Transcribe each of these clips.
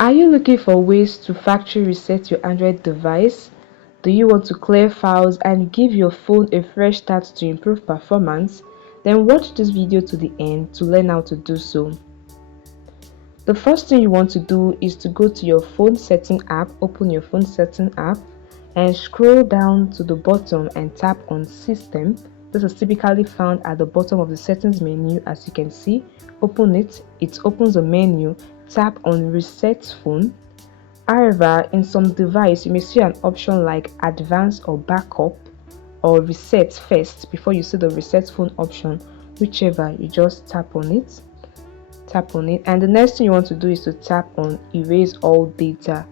Are you looking for ways to factory reset your Android device? Do you want to clear files and give your phone a fresh start to improve performance? Then watch this video to the end to learn how to do so. The first thing you want to do is to go to your phone setting app, open your phone setting app and scroll down to the bottom and tap on System. This is typically found at the bottom of the settings menu. As you can see, open it. It opens a menu. Tap on Reset Phone. However, in some device, you may see an option like Advanced or Backup or Reset first before you see the Reset Phone option. Whichever, you just tap on it. And the next thing you want to do is to tap on Erase All Data.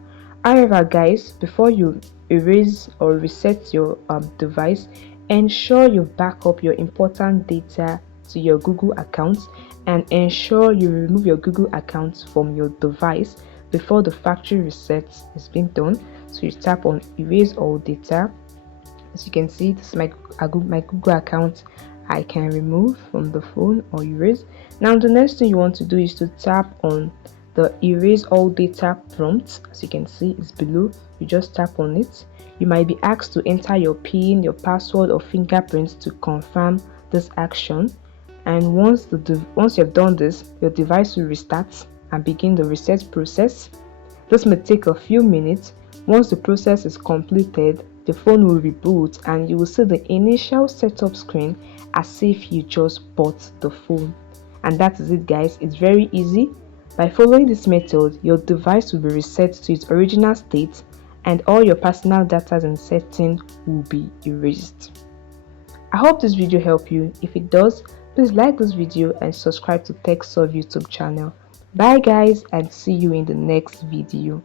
However, guys, before you erase or reset your device, ensure you back up your important data to your Google account and ensure you remove your Google account from your device before the factory reset is being done. So you tap on Erase All Data. As you can see, this is my Google account I can remove from the phone or erase. Now the next thing you want to do is to tap on the Erase All Data prompt. As you can see, it's below. You just tap on it. You might be asked to enter your PIN, your password or fingerprints to confirm this action. And once you've done this, your device will restart and begin the reset process. This may take a few minutes. Once the process is completed, the phone will reboot and you will see the initial setup screen as if you just bought the phone. And that is it, guys. It's very easy. By following this method, your device will be reset to its original state and all your personal data and settings will be erased. I hope this video helped you. If it does, please like this video and subscribe to TechSolve YouTube channel. Bye guys, and see you in the next video.